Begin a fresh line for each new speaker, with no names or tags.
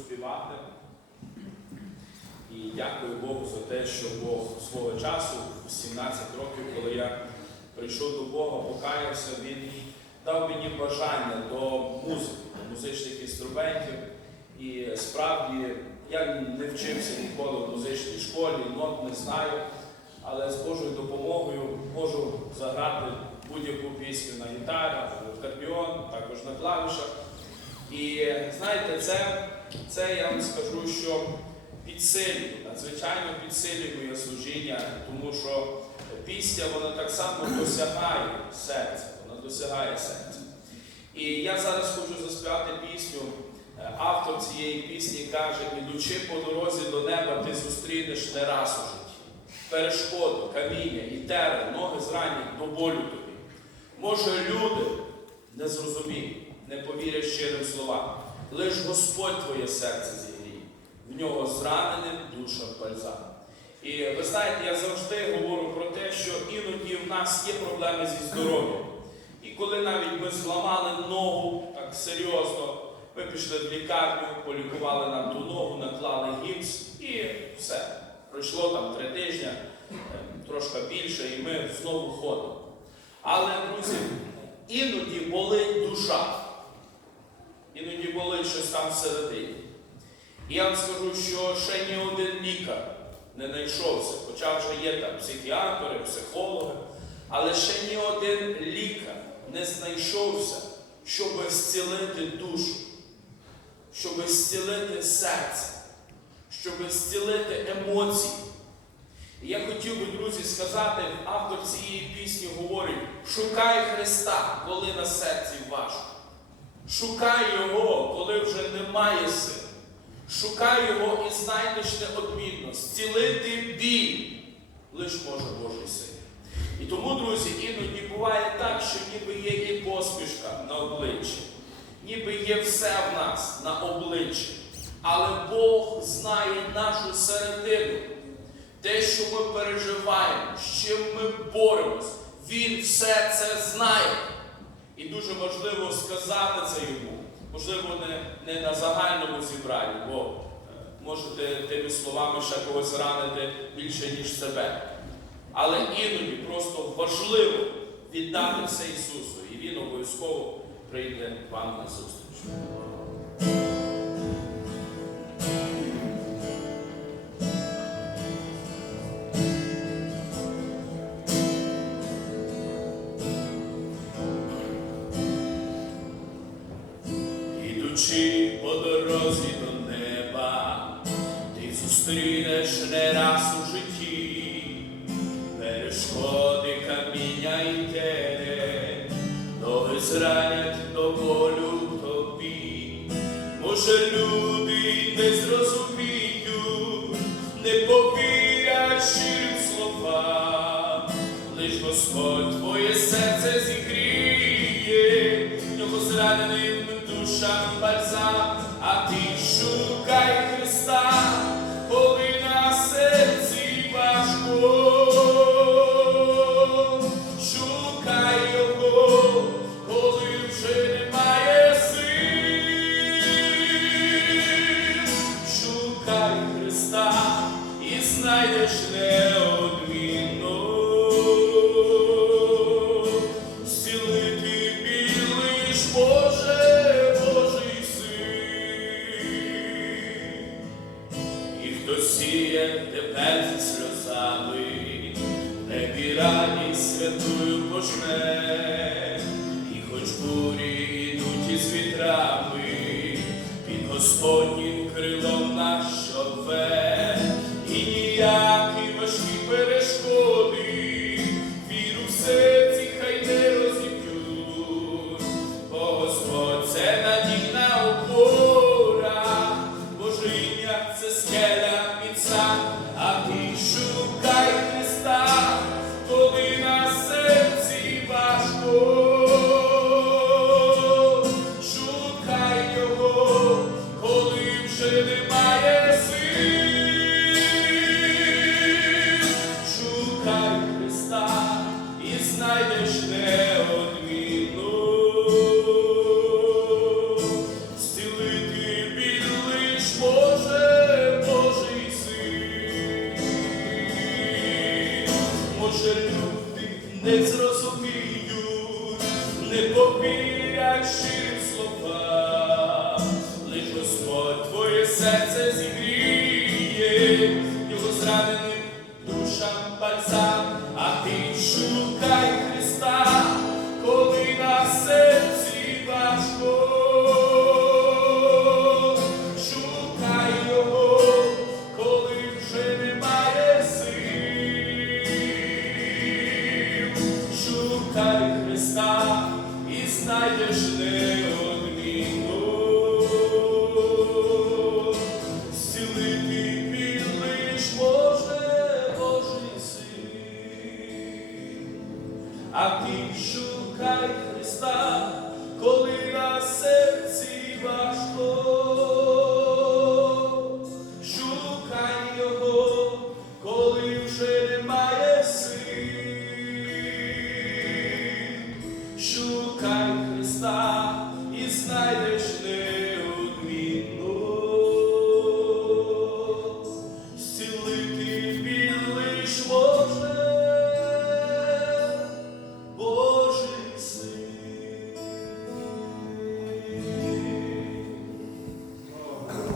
співати. І дякую Богу за те, що Бог свого часу, в 17 років, коли я прийшов до Бога, покаявся, Він дав мені бажання до музики, до музичних інструментів. І справді я не вчився ніколи в музичній школі, нот не знаю, але з Божою допомогою можу заграти будь-яку пісню на гітарі, на фортепіон, також на клавішах. І знаєте, це, це я вам скажу, що підсилює, надзвичайно підсилює моє служіння, тому що пісня вона так само досягає серця, вона досягає серця. І я зараз хочу заспівати пісню. Е, Автор цієї пісні каже, ідучи по дорозі до неба, ти зустрінеш не раз у житті. Перешкоду, каміння і терен, ноги зранять до болю тобі. Може, люди не зрозуміють, не повірять щирим словам. Лиш Господь твоє серце зігріє, в нього зраненим душам бальзам. І ви знаєте, я завжди говорю про те, що іноді в нас є проблеми зі здоров'ям. І коли навіть ми зламали ногу так серйозно, ми пішли в лікарню, полікували нам ту ногу, наклали гіпс і все. Пройшло там три тижні, е, трошки більше, і ми знову ходимо. Але, друзі, іноді болить душа, іноді щось там всередині. І я вам скажу, що ще ні один лікар не знайшовся, хоча вже є там психіатри, психологи, але ще ні один лікар не знайшовся, щоб зцілити душу, щоб зцілити серце, щоб зцілити емоції. І я хотів би, друзі, сказати, автор цієї пісні говорить: шукай Христа, коли на серці важко. Шукай Його, коли вже немає сил. Шукай Його і знайдеш неодмінно. Зцілити біль лиш може Божий син. І тому, друзі, іноді буває так, що ніби є і посмішка на обличчі, ніби є все в нас на обличчі. Але Бог знає нашу середину. Те, що ми переживаємо, з чим ми боремось, Він все це знає. І дуже важливо сказати це йому. Можливо, не, не на загальному зібранні, бо е, можете тими словами ще когось ранити більше, ніж себе. Але іноді просто важливо віддати все Ісусу, і Він обов'язково прийде вам на зустріч. Ідучи по дорозі до неба, ти зустрінеш не раз у житті, перешкоди каміння і тере, ноги зранять до болю тобі. Може, люди не зрозуміють, душам бальзам, а ти шукай Христа, коли на серці важко. Шукай Його, радість святую пожне, і хоч бурі йдуть із вітрами, під Господнім знайдеш неодмінно, зцілити білиш, Боже, Божий син, може, люди не зрозуміють, не повірять щирим словам, лиш Господь твоє серце зігріє, його зранене. і шукай Христа, коли на серці важко.